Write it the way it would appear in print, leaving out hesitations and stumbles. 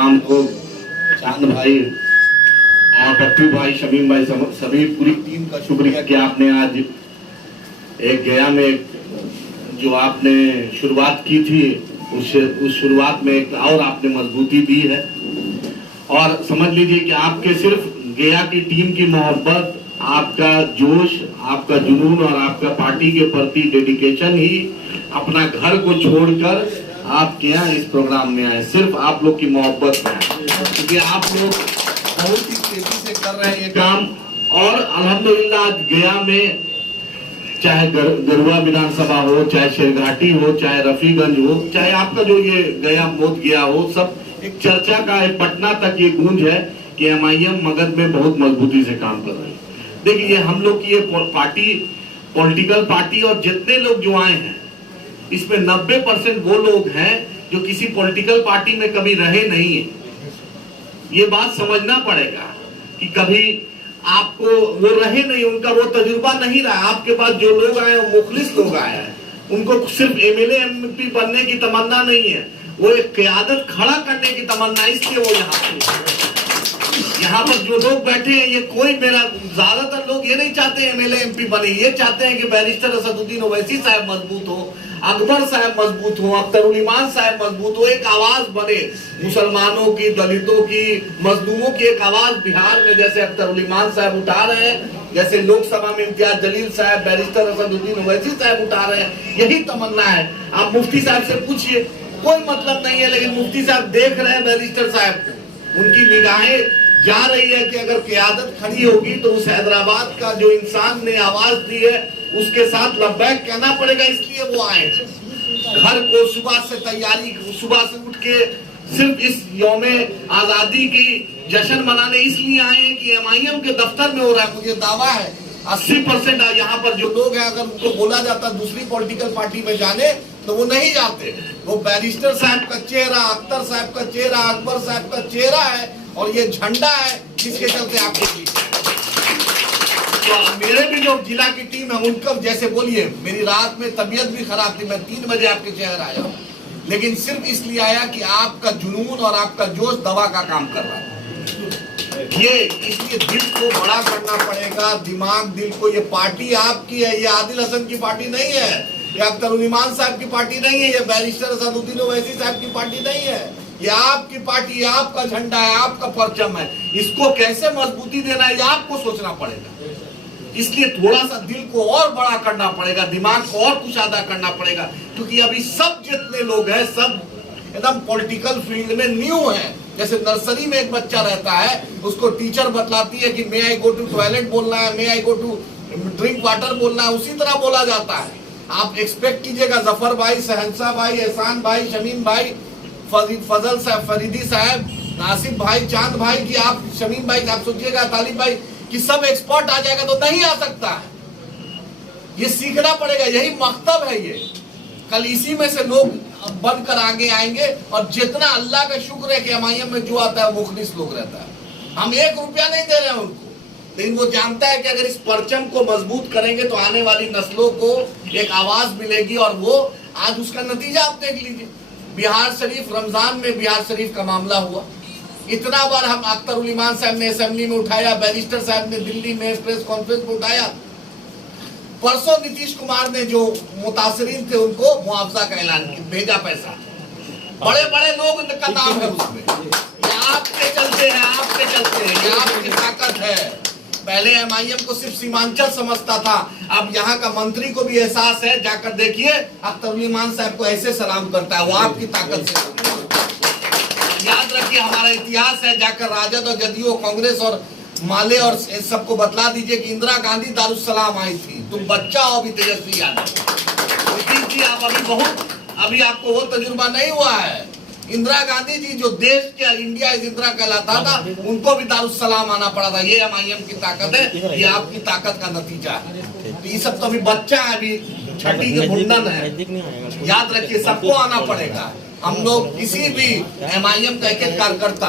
शाम को चांद भाई और पप्पू भाई, शमीम भाई, सभी पूरी टीम का शुक्रिया कि आपने आज एक गया में जो आपने शुरुआत की थी उस शुरुआत में एक और आपने मजबूती दी है। और समझ लीजिए कि आपके सिर्फ गया की टीम की मोहब्बत, आपका जोश, आपका जुनून और आपका पार्टी के प्रति डेडिकेशन ही अपना घर को छोड़कर आप क्या इस प्रोग्राम में आए, सिर्फ आप लोग की मोहब्बत में, क्योंकि आप लोग बहुत ही तेजी से कर रहे हैं ये काम। और अल्हम्दुलिल्लाह आज गया में चाहे गरुआ विधानसभा हो, चाहे शेरघाटी हो, चाहे रफीगंज हो, चाहे आपका जो ये गया बोध गया हो, सब एक चर्चा का एक पटना तक ये गूंज है कि एमआईएम मगध में बहुत मजबूती से काम कर रही है। देखिए ये हम लोग की ये पार्टी, पॉलिटिकल पार्टी, और जितने लोग जो आए हैं इसमें 90% वो लोग हैं जो किसी पॉलिटिकल पार्टी में कभी रहे नहीं है। ये बात समझना पड़ेगा कि कभी आपको वो रहे नहीं, उनका वो तजुर्बा नहीं रहा। आपके पास जो लोग आए वो मुखलिस लोग आए हैं, उनको सिर्फ एमएलए एमपी बनने की तमन्ना नहीं है, वो एक क़यादत खड़ा करने की तमन्ना, इसलिए वो यहाँ पर जो लोग बैठे हैं ये कोई, मेरा ज्यादातर लोग ये नहीं चाहते एमएलए एमपी बने, ये चाहते हैं कि बैरिस्टर असदुद्दीन ओवैसी साहब मजबूत हो, अकबर साहब मजबूत हो, अख्तरुल इमान साहब मजबूत हो, एक आवाज बने मुसलमानों की, दलितों की, मजलूमों की एक आवाज बिहार में जैसे अख्तरुल इमान साहब उठा रहे हैं, जैसे लोकसभा में इम्तियाज जलील साहब, बैरिस्टर असदुद्दीन ओवैसी साहब उठा रहे हैं, यही तमन्ना है। आप मुफ्ती साहब से पूछिए, कोई मतलब नहीं है, लेकिन मुफ्ती साहब देख रहे हैं बैरिस्टर साहब को, उनकी निगाहें जा रही है कि अगर क़यादत खड़ी होगी तो उस हैदराबाद का जो इंसान ने आवाज दी है उसके साथ लब्बैक कहना पड़ेगा, इसलिए वो आए। घर को सुबह से तैयारी, सुबह से उठ के सिर्फ इस यौमे आजादी की जश्न मनाने इसलिए आए हैं कि एमआईएम के दफ्तर में हो रहा है। मुझे दावा है 80% यहाँ पर जो लोग हैं, अगर उनको बोला जाता दूसरी पॉलिटिकल पार्टी में जाने तो वो नहीं जाते। वो बैरिस्टर साहब का चेहरा, अख्तर साहब का चेहरा, अकबर साहब का चेहरा है और ये झंडा है जिसके चलते आपको तो मेरे भी जो जिला की टीम है उनका, जैसे बोलिए मेरी रात में तबीयत भी खराब थी, मैं 3 बजे आपके शहर आया, लेकिन सिर्फ इसलिए आया कि आपका जुनून और आपका जोश दवा का काम कर रहा है। ये इसलिए दिल को बड़ा करना पड़ेगा, दिमाग, दिल को। ये पार्टी आपकी है, ये आदिल हसन की पार्टी नहीं है, ये अख्तरुल इमान साहब की पार्टी नहीं है, ये बैरिस्टर असदुद्दीन ओवैसी साहब की पार्टी नहीं है, ये आपकी पार्टी, ये आपका झंडा है, आपका परचम है। इसको कैसे मजबूती देना है ये आपको सोचना पड़ेगा। इसलिए थोड़ा सा दिल को और बड़ा करना पड़ेगा, दिमाग को और कुशादा करना पड़ेगा, क्योंकि अभी सब जितने लोग हैं सब एकदम पॉलिटिकल फील्ड में न्यू हैं। जैसे नर्सरी में एक बच्चा रहता है, उसको टीचर बतलाती है कि मे आई गो टू टॉयलेट बोलना है, मे आई गो टू ड्रिंक वाटर बोलना है, उसी तरह बोला जाता है। आप एक्सपेक्ट कीजिएगा जफर भाई, शहंशाह भाई, एहसान भाई, शमीम भाई, फजल साहब, फरीदी साहब, नासिब भाई, चांद भाई की, आप शमीम भाई आप सोचिएगा, तालिब भाई कि सब एक्सपर्ट आ जाएगा तो नहीं आ सकता है। ये सीखना पड़ेगा, यही मकतब है। ये कल इसी में से लोग बनकर आगे आएंगे। और जितना अल्लाह का शुक्र है कि एमआईएम में जो आता है मुखलिस लोग रहता है। हम 1 रुपया नहीं दे रहे हैं उनको, लेकिन वो जानता है कि अगर इस परचम को मजबूत करेंगे तो आने वाली नस्लों को एक आवाज मिलेगी। और वो आज उसका नतीजा आप देख लीजिए। बिहार शरीफ, रमजान में बिहार शरीफ का मामला हुआ, इतना बार हम अख्तरुल इमान साहब ने असेंबली में उठाया, बैरिस्टर साहब ने दिल्ली में प्रेस कॉन्फ्रेंस में उठाया। परसों नीतीश कुमार ने जो मुतासरीन थे उनको मुआवजा का ऐलान किया, भेजा पैसा, बड़े बड़े लोग का नाम है उसमें। ये आपके चलते हैं, आपके चलते हैं, ये आपकी ताकत है। पहले एमआईएम को सिर्फ सीमांचल समझता था, अब यहाँ का मंत्री को भी एहसास है। जाकर देखिए, अख्तरुल इमान साहब को ऐसे सलाम करता है, वो आपकी ताकत से। याद रखिए हमारा इतिहास है, जाकर राजद और जदयू, कांग्रेस और माले और सबको बतला दीजिए कि इंदिरा गांधी दारुस्सलाम आई थी, तुम बच्चा हो अभी तेजस्वी यादव। नीतीश जी आप अभी आपको वो तजुर्बा नहीं हुआ है। इंदिरा गांधी जी जो देश के इंडिया इज इंदिरा कहलाता था, उनको भी दारुस्सलाम आना पड़ा था। ये एमआईएम की ताकत है, ये आपकी ताकत का नतीजा है। तो ये सब तो अभी बच्चा है, अभी छठी के मुंडन है। याद रखिए सबको आना पड़ेगा। हम लोग किसी भी एमआईएम का एक कार्यकर्ता